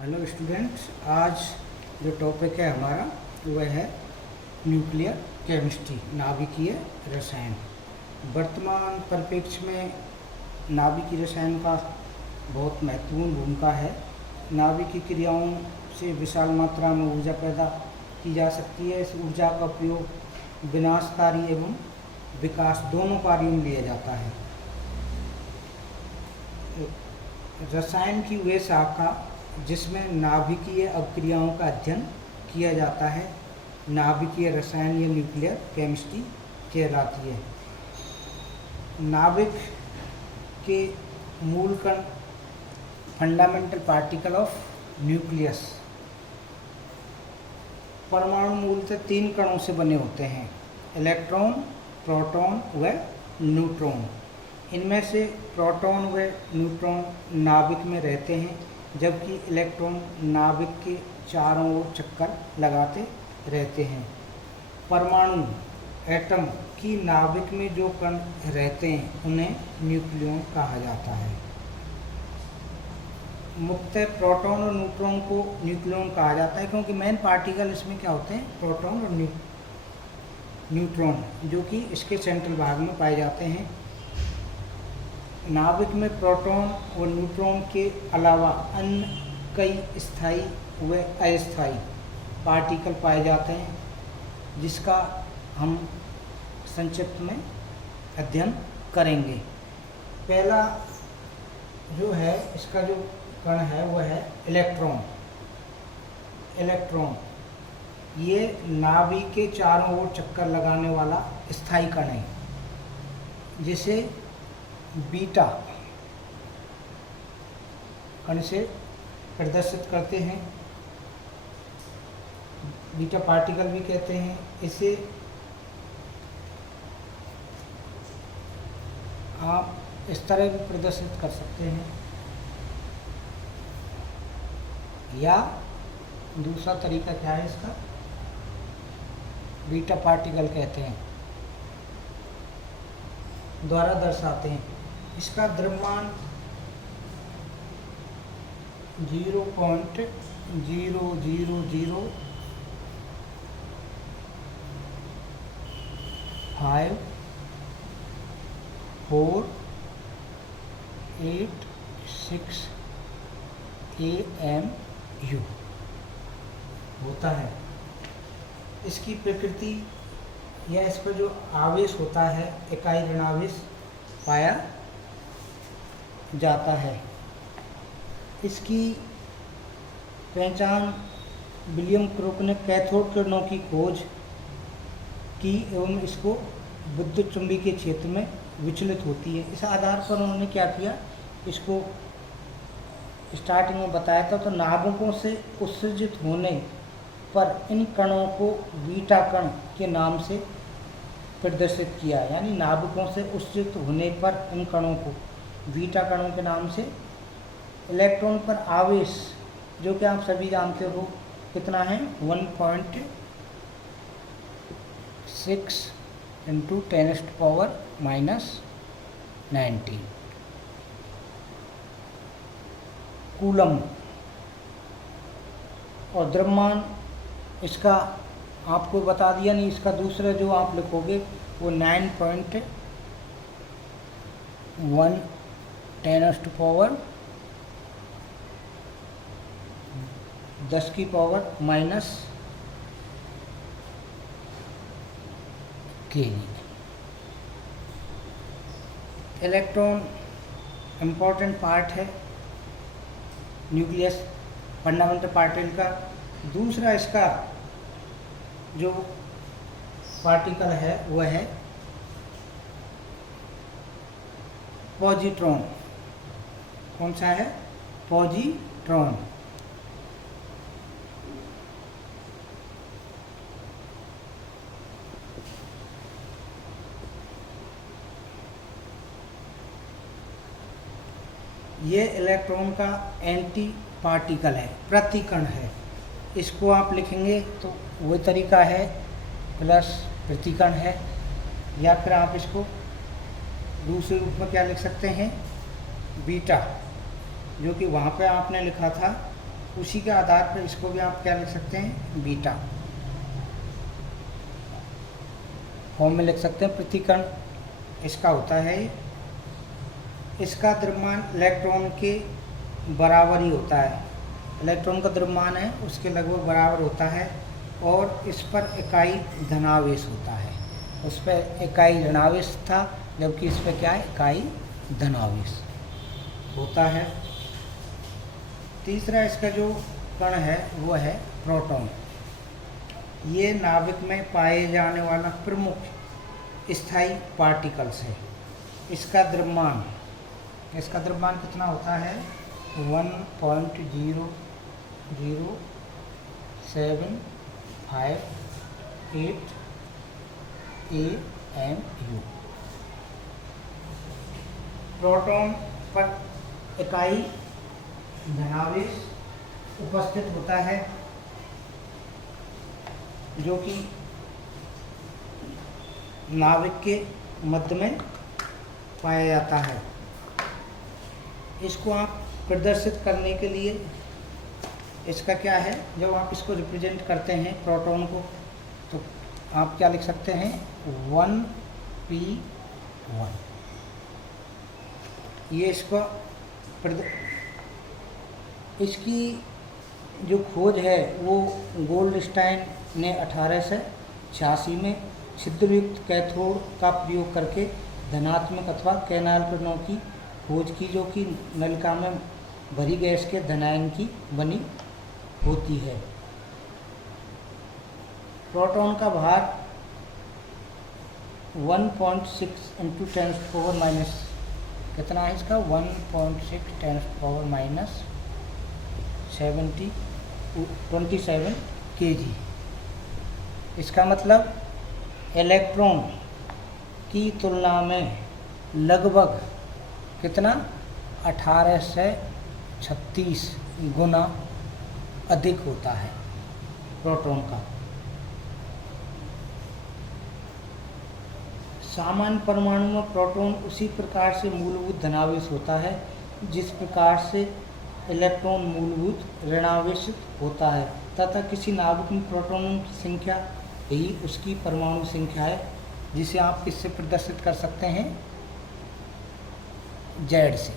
Hello students, आज जो topic है हमारा वह है न्यूक्लियर केमिस्ट्री, नाभिकीय रसायन। वर्तमान परिप्रेक्ष्य में नाभिकीय रसायन का बहुत महत्वपूर्ण भूमिका है। नाभिकीय क्रियाओं से विशाल मात्रा में ऊर्जा पैदा की जा सकती है। इस ऊर्जा का उपयोग विनाशकारी एवं विकास दोनों कार्यों में लिया जाता है। रसायन की वे शाखा जिसमें नाभिकीय अभिक्रियाओं का अध्ययन किया जाता है नाभिकीय रसायन या न्यूक्लियर केमिस्ट्री कहलाती है। नाभिक के मूल कण फंडामेंटल पार्टिकल ऑफ न्यूक्लियस परमाणु मूलतः 3 कणों से बने होते हैं, इलेक्ट्रॉन, प्रोटॉन व न्यूट्रॉन। इनमें से प्रोटॉन व न्यूट्रॉन नाभिक में रहते हैं, जबकि इलेक्ट्रॉन नाभिक के चारों ओर चक्कर लगाते रहते हैं। परमाणु एटम की नाभिक में जो कण रहते हैं उन्हें न्यूक्लियॉन कहा जाता है। मुख्यतः प्रोटॉन और न्यूट्रॉन को न्यूक्लियॉन कहा जाता है क्योंकि मेन पार्टिकल इसमें क्या होते हैं, प्रोटॉन और न्यूट्रॉन, जो कि इसके सेंट्रल भाग में पाए जाते हैं। नाभिक में प्रोटॉन और न्यूट्रॉन के अलावा अन्य कई स्थायी व अस्थायी पार्टिकल पाए जाते हैं, जिसका हम संक्षिप्त में अध्ययन करेंगे। पहला जो है इसका जो कण है वह है इलेक्ट्रॉन। इलेक्ट्रॉन ये नाभिक के चारों ओर चक्कर लगाने वाला स्थायी कण है, जिसे बीटा कण से प्रदर्शित करते हैं, बीटा पार्टिकल भी कहते हैं। इसे आप इस तरह भी प्रदर्शित कर सकते हैं, या दूसरा तरीका क्या है इसका, बीटा पार्टिकल कहते हैं, द्वारा दर्शाते हैं। इसका द्रव्यमान 0.0005486 AMU होता है। इसकी प्रकृति या इस पर जो आवेश होता है इकाई ऋणावेश पाया जाता है। इसकी पहचान विलियम क्रुक ने कैथोड किरणों की खोज की एवं इसको विद्युत चुंबकीय क्षेत्र में विचलित होती है। इस आधार पर उन्होंने क्या किया, इसको स्टार्टिंग में बताया था, तो नाभिकों से उत्सर्जित होने पर इन कणों को बीटा कण के नाम से प्रदर्शित किया। यानी नाभिकों से उत्सर्जित होने पर इन कणों को बीटा कणों के नाम से। इलेक्ट्रॉन पर आवेश जो कि आप सभी जानते हो कितना है, 1.6 × 10⁻⁻⁹ कूलम। और द्रव्यमान इसका आपको बता दिया नहीं, इसका दूसरा जो आप लिखोगे वो 9.1 × 10⁻⁻⁻⁰ इलेक्ट्रॉन इम्पोर्टेंट पार्ट है न्यूक्लियस फंडामेंटल पार्टिकल का। दूसरा इसका जो पार्टिकल है वह है पॉजिट्रॉन। कौन सा है, पॉजिट्रॉन। ये इलेक्ट्रॉन का एंटी पार्टिकल है, प्रतिकण है। इसको आप लिखेंगे तो वो तरीका है प्लस प्रतिकण है, या फिर आप इसको दूसरे रूप में क्या लिख सकते हैं, बीटा, जो कि वहाँ पे आपने लिखा था उसी के आधार पर इसको भी आप क्या लिख सकते हैं, बीटा फॉर्म में लिख सकते हैं। प्रतिकण इसका होता है, इसका द्रव्यमान इलेक्ट्रॉन के बराबर ही होता है, इलेक्ट्रॉन का द्रव्यमान है उसके लगभग बराबर होता है, और इस पर इकाई धनावेश होता है, उस पर इकाई ऋणावेश था, जबकि इस पर क्या है, इकाई धनावेश होता है। तीसरा इसका जो कण है वो है प्रोटॉन। ये नाभिक में पाए जाने वाला प्रमुख स्थायी पार्टिकल्स है। इसका द्रव्यमान कितना होता है, 1.007588 AMU। प्रोटॉन पर इकाई धनावेश उपस्थित होता है, जो कि नाभिक के मध्य में पाया जाता है। इसको आप प्रदर्शित करने के लिए इसका क्या है, जब आप इसको रिप्रेजेंट करते हैं प्रोटॉन को, तो आप क्या लिख सकते हैं, 1p1। ये इसकी जो खोज है वो गोल्डस्टाइन ने 1886 में छिद्रयुक्त कैथोड का प्रयोग करके धनात्मक अथवा कैनाल किरणों की खोज की, जो कि नलिका में भरी गैस के धनायन की बनी होती है। प्रोटॉन का भार 1.6 × 10⁻⁻, कितना है इसका, 1.6 × 10⁻27 kg। इसका मतलब इलेक्ट्रॉन की तुलना में लगभग कितना, 1836 गुना अधिक होता है प्रोटॉन का। सामान्य परमाणु में प्रोटॉन उसी प्रकार से मूलभूत धनावेश होता है जिस प्रकार से इलेक्ट्रॉन मूलभूत ऋणावेशित होता है, तथा किसी नाभिक में प्रोटॉनों की संख्या ही उसकी परमाणु संख्या है, जिसे आप किससे प्रदर्शित कर सकते हैं, Z से।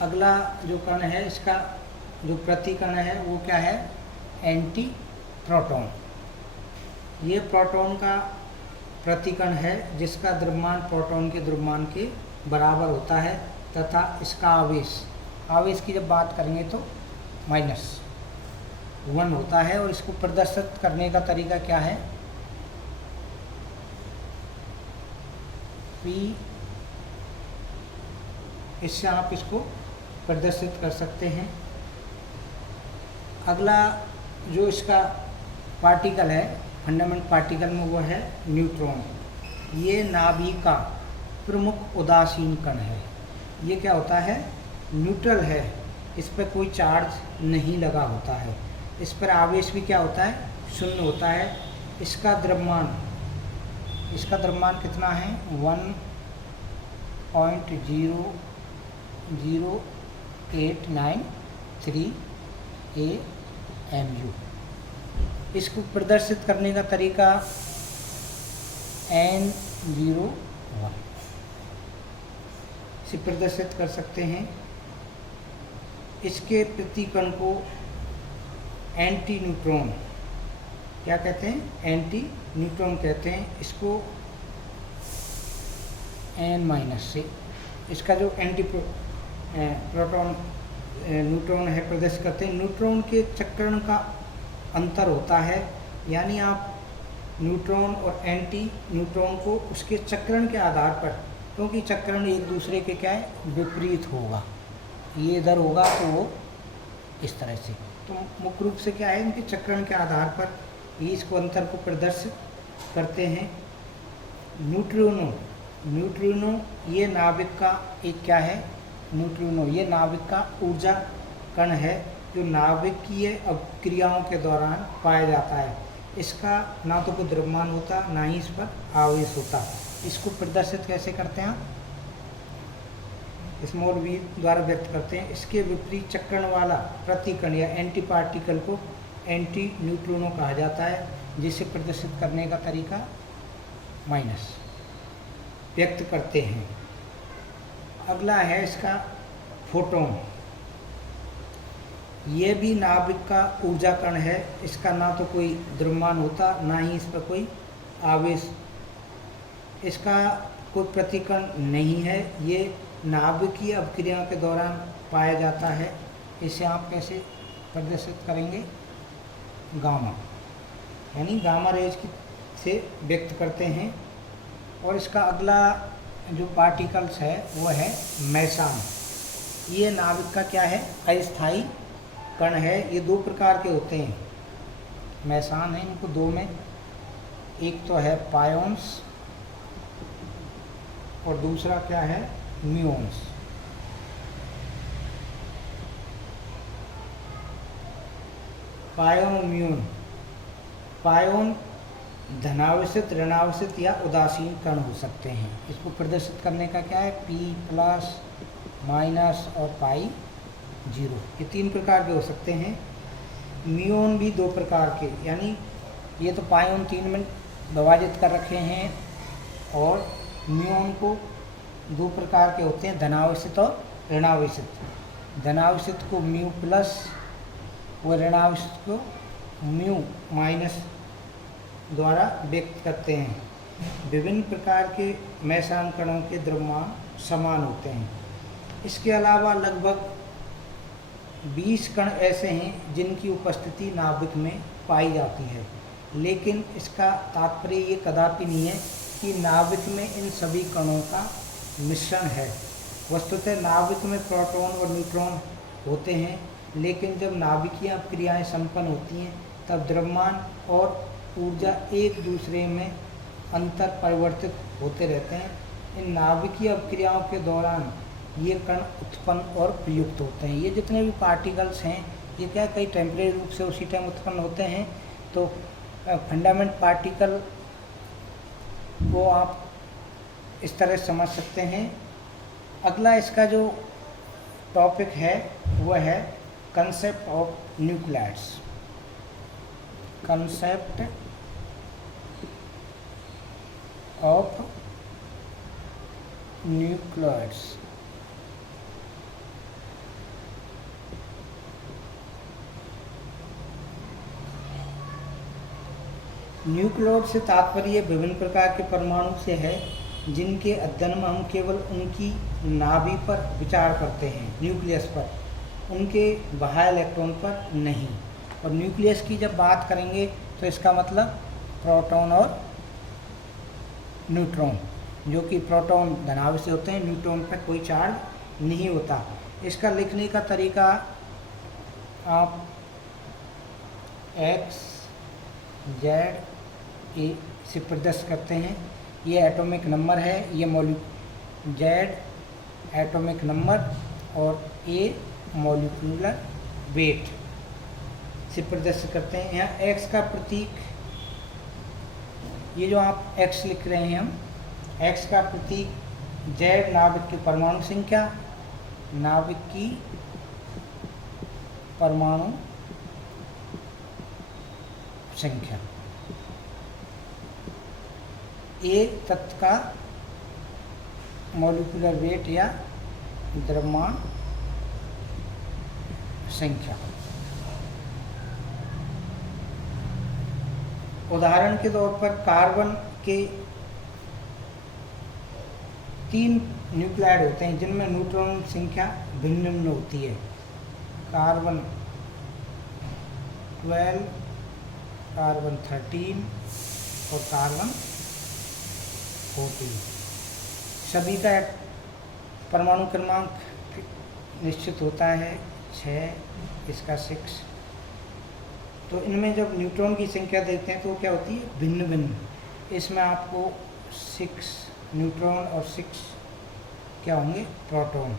अगला जो कण है, इसका जो प्रतिकण है वो क्या है, एंटी प्रोटॉन। ये प्रोटॉन का प्रतिकण है जिसका द्रव्यमान प्रोटॉन के द्रव्यमान के बराबर होता है, तथा इसका आवेश की जब बात करेंगे तो -1 होता है। और इसको प्रदर्शित करने का तरीका क्या है, P, इससे आप इसको प्रदर्शित कर सकते हैं। अगला जो इसका पार्टिकल है फंडामेंटल पार्टिकल में, वो है न्यूट्रॉन। ये नाभिक का प्रमुख उदासीन कण है। ये क्या होता है, न्यूट्रल है, इस पर कोई चार्ज नहीं लगा होता है, इस पर आवेश भी क्या होता है, 0 होता है। इसका द्रव्यमान कितना है, 1.00893 AMU। इसको प्रदर्शित करने का तरीका N01 से प्रदर्शित कर सकते हैं। इसके प्रतिकण को एंटी न्यूट्रॉन क्या कहते हैं, एंटी न्यूट्रॉन कहते हैं। इसको N- से इसका जो एंटी प्रोटॉन न्यूट्रॉन है प्रदर्शित करते हैं। न्यूट्रॉन के चक्रण का अंतर होता है, यानी आप न्यूट्रॉन और एंटी न्यूट्रॉन को उसके चक्रण के आधार पर, क्योंकि चक्रण एक दूसरे के क्या है, विपरीत होगा, ये इधर होगा तो वो इस तरह से, तो मुख्य रूप से क्या है, इनके चक्रण के आधार पर ये इसको अंतर को प्रदर्शित करते हैं। न्यूट्रिनो ये नाभिक का एक क्या है, न्यूट्रिनो ये नाभिक का ऊर्जा कण है, जो नाभिकीय अभिक्रियाओं के दौरान पाया जाता है। इसका ना तो कोई द्रव्यमान होता, ना ही इस पर आवेश होता। इसको प्रदर्शित कैसे करते हैं, स्मॉल v द्वारा व्यक्त करते हैं। इसके विपरीत चक्रण वाला प्रतिकण या एंटी पार्टिकल को एंटी न्यूट्रिनो कहा जाता है, जिसे प्रदर्शित करने का तरीका माइनस व्यक्त करते हैं। अगला है इसका फोटोन। ये भी नाभिक का ऊर्जा कण है। इसका ना तो कोई द्रव्यमान होता, ना ही इस पर कोई आवेश, इसका कोई प्रतिकण नहीं है। ये नाभिकीय अभिक्रिया के दौरान पाया जाता है। इसे आप कैसे प्रदर्शित करेंगे? गामा, यानी गामा रेज से व्यक्त करते हैं। और इसका अगला जो पार्टिकल्स है वो है मेसान। ये नाभिक का क्या है? अस्थायी कण है। ये दो प्रकार के होते हैं, मेसान है इनको दो में, एक तो है पायोन्स और दूसरा क्या है? म्यून्स। पायोन म्यून। पायोन धनावेशित, ऋणावेशित या उदासीन कण हो सकते हैं। इसको प्रदर्शित करने का क्या है? P प्लस, माइनस और पाई जीरो, ये तीन प्रकार के हो सकते हैं। म्यून भी दो प्रकार के, यानी ये तो पायोन तीन में विभाजित कर रखे हैं, और म्यून को दो प्रकार के होते हैं, धनावेशित और ऋणावेशित। धनावेशित को म्यू प्लस व ऋणावेशित को म्यू माइनस द्वारा व्यक्त करते हैं। विभिन्न प्रकार के मेसान कणों के द्रव्यमान समान होते हैं। इसके अलावा लगभग 20 कण ऐसे हैं जिनकी उपस्थिति नाभिक में पाई जाती है, लेकिन इसका तात्पर्य ये कदापि नहीं है कि नाभिक में इन सभी कणों का मिश्रण है। वस्तुतः नाभिक में प्रोटॉन और न्यूट्रॉन होते हैं, लेकिन जब नाभिकीय क्रियाएं संपन्न होती हैं तब द्रव्यमान और ऊर्जा एक दूसरे में अंतर परिवर्तित होते रहते हैं। इन नाभिकीय अभिक्रियाओं के दौरान ये कण उत्पन्न और प्रयुक्त होते हैं। ये जितने भी पार्टिकल्स हैं ये क्या कई टेम्परेरी रूप से उसी टाइम उत्पन्न होते हैं। तो फंडामेंट पार्टिकल को आप इस तरह समझ सकते हैं। अगला इसका जो टॉपिक है वो है concept of nucleus. Concept of nucleus. Nucleoid से तात्पर्य विभिन्न प्रकार के परमाणु से है, जिनके अध्ययन में हम केवल उनकी नाभि पर विचार करते हैं, न्यूक्लियस पर, उनके बाह्य इलेक्ट्रॉन पर नहीं। और न्यूक्लियस की जब बात करेंगे तो इसका मतलब प्रोटॉन और न्यूट्रॉन, जो कि प्रोटॉन धनावेश से होते हैं, न्यूट्रॉन पर कोई चार्ज नहीं होता। इसका लिखने का तरीका आप एक्स जेड ए से प्रदर्शित करते हैं। ये एटॉमिक नंबर है, ये जेड एटॉमिक नंबर और ए मॉलिक्यूलर वेट से प्रदर्शित करते हैं। यहाँ एक्स का प्रतीक, ये जो आप एक्स लिख रहे हैं हम, एक्स का प्रतीक जेड नाभिक की परमाणु संख्या, नाभिक की परमाणु संख्या, ए तत्व का मॉलिक्यूलर वेट या द्रव्यमान संख्या। उदाहरण के तौर पर कार्बन के 3 न्यूक्लाइड होते हैं जिनमें न्यूट्रॉन संख्या भिन्न भिन्न होती है। कार्बन 12, कार्बन 13 और कार्बन 14। सभी का परमाणु क्रमांक निश्चित होता है 6, इसका 6। तो इनमें जब न्यूट्रॉन की संख्या देखते हैं तो क्या होती है? भिन्न भिन्न। इसमें आपको 6 न्यूट्रॉन और 6 क्या होंगे? प्रोटॉन।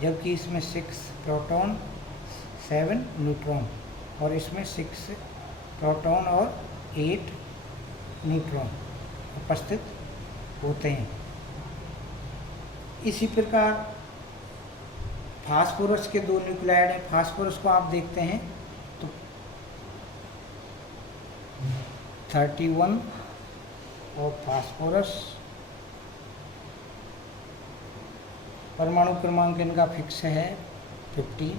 जबकि इसमें 6 प्रोटॉन 7 न्यूट्रॉन, और इसमें 6 प्रोटॉन और 8 न्यूट्रॉन उपस्थित होते हैं। इसी प्रकार फास्फोरस के 2 न्यूक्लियाइड हैं। फास्फोरस को आप देखते हैं तो 31 और फास्फोरस, परमाणु क्रमांक इनका फिक्स है 15।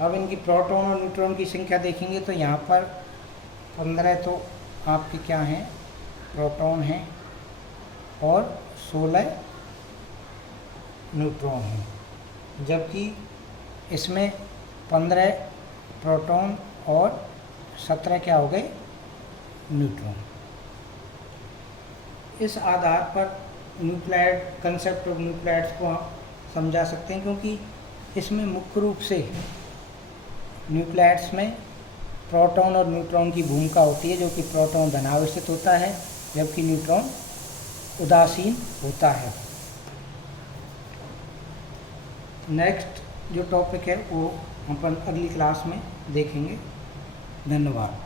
अब इनकी प्रोटॉन और न्यूट्रॉन की संख्या देखेंगे तो यहाँ पर 15 तो आपके क्या हैं, प्रोटॉन हैं और 16 न्यूट्रॉन हैं, जबकि इसमें 15 प्रोटॉन और 17 क्या हो गए, न्यूट्रॉन। इस आधार पर न्यूक्लियाइड, कंसेप्ट ऑफ न्यूक्लियाइड्स को हम समझा सकते हैं, क्योंकि इसमें मुख्य रूप से न्यूक्लियाइड्स में प्रोटॉन और न्यूट्रॉन की भूमिका होती है, जो कि प्रोटॉन धनावेशित होता है जबकि न्यूट्रॉन उदासीन होता है। नेक्स्ट जो टॉपिक है वो अपन अगली क्लास में देखेंगे। धन्यवाद।